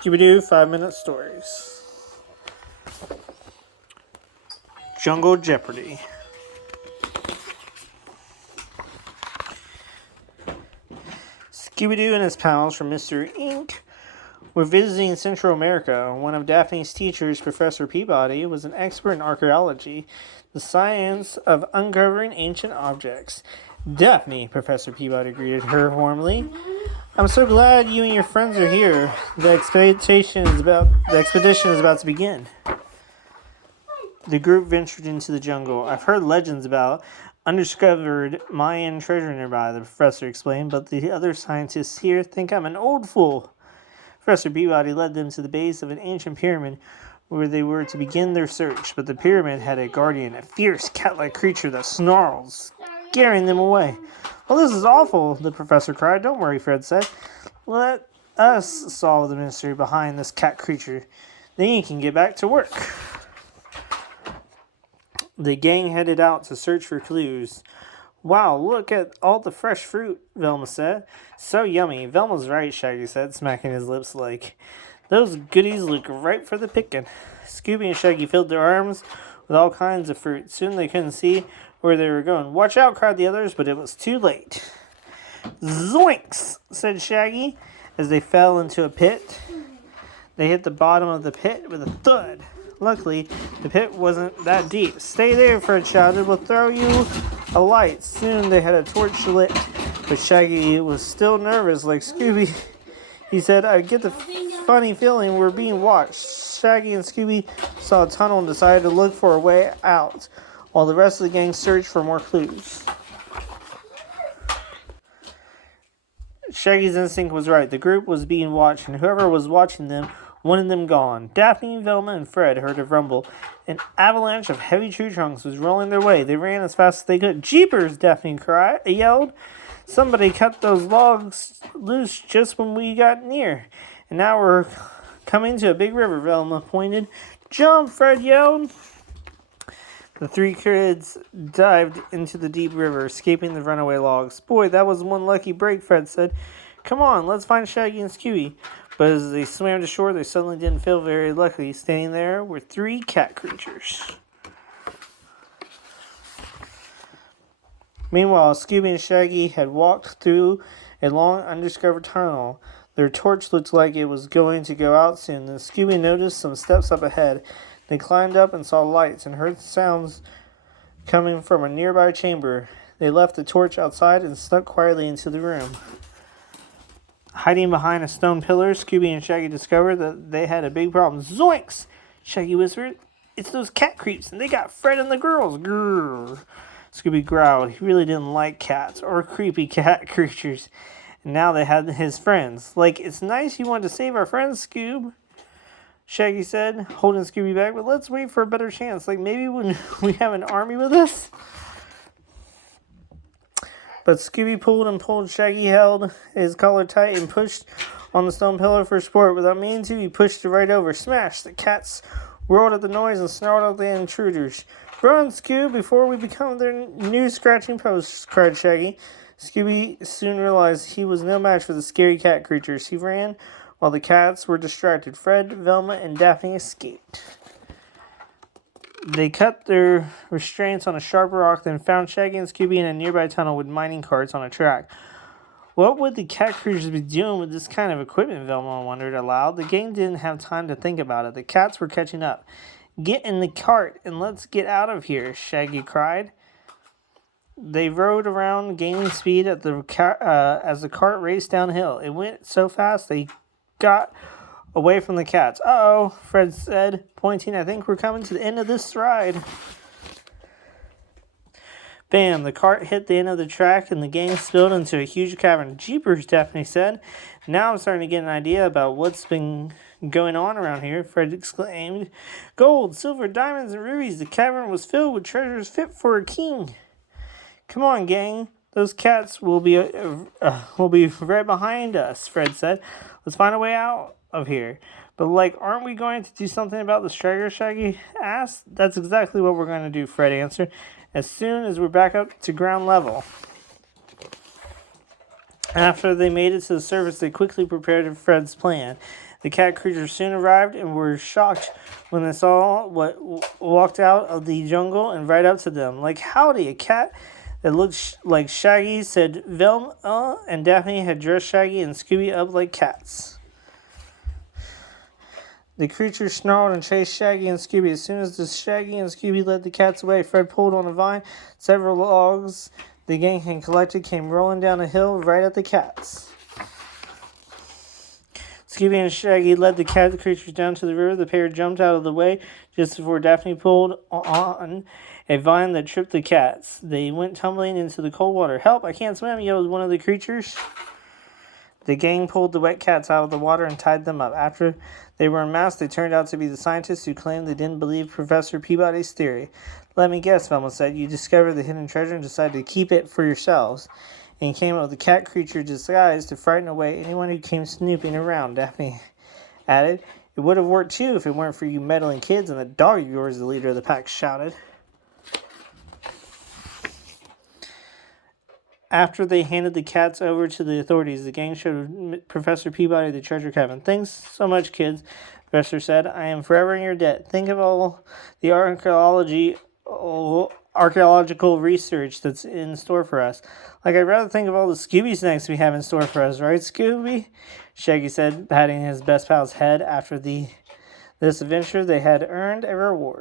Scooby-Doo 5-Minute Stories. Jungle Jeopardy. Scooby-Doo and his pals from Mystery Inc. were visiting Central America. One of Daphne's teachers, Professor Peabody, was an expert in archaeology, the science of uncovering ancient objects. Daphne, Professor Peabody greeted her warmly. I'm so glad you and your friends are here. The expedition is about to begin. The group ventured into the jungle. I've heard legends about undiscovered Mayan treasure nearby, the professor explained, but the other scientists here think I'm an old fool. Professor Peabody led them to the base of an ancient pyramid where they were to begin their search, but the pyramid had a guardian, a fierce cat-like creature that snarled, scaring them away. Well, this is awful, the professor cried. Don't worry, Fred said. Let us solve the mystery behind this cat creature. Then you can get back to work. The gang headed out to search for clues. Wow, look at all the fresh fruit, Velma said. So yummy. Velma's right, Shaggy said, smacking his lips like, those goodies look ripe for the picking. Scooby and Shaggy filled their arms with all kinds of fruit. Soon they couldn't see where they were going. Watch out, cried the others, but it was too late. Zoinks, said Shaggy as they fell into a pit. They hit the bottom of the pit with a thud. Luckily, the pit wasn't that deep. Stay there, Fred shouted. We'll throw you a light. Soon they had a torch lit, but Shaggy was still nervous like Scooby. He said, I get the funny feeling we're being watched. Shaggy and Scooby saw a tunnel and decided to look for a way out, while the rest of the gang searched for more clues. Shaggy's instinct was right. The group was being watched, and whoever was watching them wanted them gone. Daphne, Velma, and Fred heard a rumble. An avalanche of heavy tree trunks was rolling their way. They ran as fast as they could. Jeepers, Daphne yelled. Somebody cut those logs loose just when we got near. And now we're coming to a big river, Velma pointed. Jump, Fred yelled. The three kids dived into the deep river, escaping the runaway logs. Boy, that was one lucky break, Fred said. Come on, let's find Shaggy and Scooby. But as they swam to shore, they suddenly didn't feel very lucky. Standing there were three cat creatures. Meanwhile, Scooby and Shaggy had walked through a long, undiscovered tunnel. Their torch looked like it was going to go out soon. Then Scooby noticed some steps up ahead. They climbed up and saw lights and heard sounds coming from a nearby chamber. They left the torch outside and snuck quietly into the room. Hiding behind a stone pillar, Scooby and Shaggy discovered that they had a big problem. Zoinks! Shaggy whispered. It's those cat creeps, and they got Fred and the girls. Grrr. Scooby growled. He really didn't like cats or creepy cat creatures. And now they had his friends. Like, it's nice you want to save our friends, Scoob, Shaggy said, holding Scooby back. But let's wait for a better chance. Like, maybe when we have an army with us? But Scooby pulled and pulled. Shaggy held his collar tight and pushed on the stone pillar for support. Without meaning to, he pushed it right over. Smash! The cats roared at the noise and snarled at the intruders. Run, Scoob, before we become their new scratching posts, cried Shaggy. Scooby soon realized he was no match for the scary cat creatures. He ran while the cats were distracted. Fred, Velma, and Daphne escaped. They cut their restraints on a sharp rock, then found Shaggy and Scooby in a nearby tunnel with mining carts on a track. What would the cat creatures be doing with this kind of equipment, Velma wondered aloud. The gang didn't have time to think about it. The cats were catching up. Get in the cart and let's get out of here, Shaggy cried. They rode around, gaining speed as the cart raced downhill. It went so fast they got away from the cats. Uh-oh, Fred said, pointing. I think we're coming to the end of this ride. Bam, the cart hit the end of the track and the gang spilled into a huge cavern. Jeepers, Daphne said. Now I'm starting to get an idea about what's been going on around here, Fred exclaimed. Gold, silver, diamonds, and rubies. The cavern was filled with treasures fit for a king. Come on, gang. Those cats will be right behind us, Fred said. Let's find a way out of here. But, aren't we going to do something about the striker, Shaggy asked? That's exactly what we're going to do, Fred answered, as soon as we're back up to ground level. After they made it to the surface, they quickly prepared Fred's plan. The cat creatures soon arrived and were shocked when they saw what walked out of the jungle and right up to them. Like, howdy, a cat that looked like Shaggy, said Velma, and Daphne had dressed Shaggy and Scooby up like cats. The creatures snarled and chased Shaggy and Scooby. As soon as the Shaggy and Scooby led the cats away, Fred pulled on a vine. Several logs the gang had collected came rolling down a hill right at the cats. Scooby and Shaggy led the cat creatures down to the river. The pair jumped out of the way just before Daphne pulled on a vine that tripped the cats. They went tumbling into the cold water. "Help, I can't swim," yelled one of the creatures. The gang pulled the wet cats out of the water and tied them up. After they were unmasked, they turned out to be the scientists who claimed they didn't believe Professor Peabody's theory. "Let me guess," Velma said. "You discovered the hidden treasure and decided to keep it for yourselves. And came up with a cat creature disguise to frighten away anyone who came snooping around," Daphne added. "It would have worked too if it weren't for you meddling kids and the dog of yours," the leader of the pack shouted. After they handed the cats over to the authorities, the gang showed Professor Peabody the treasure cabin. "Thanks so much, kids," the professor said. "I am forever in your debt. Think of all the archaeological research that's in store for us. Like, I'd rather think of all the Scooby snacks we have in store for us, right, Scooby?" Shaggy said, patting his best pal's head. After this adventure, they had earned a reward.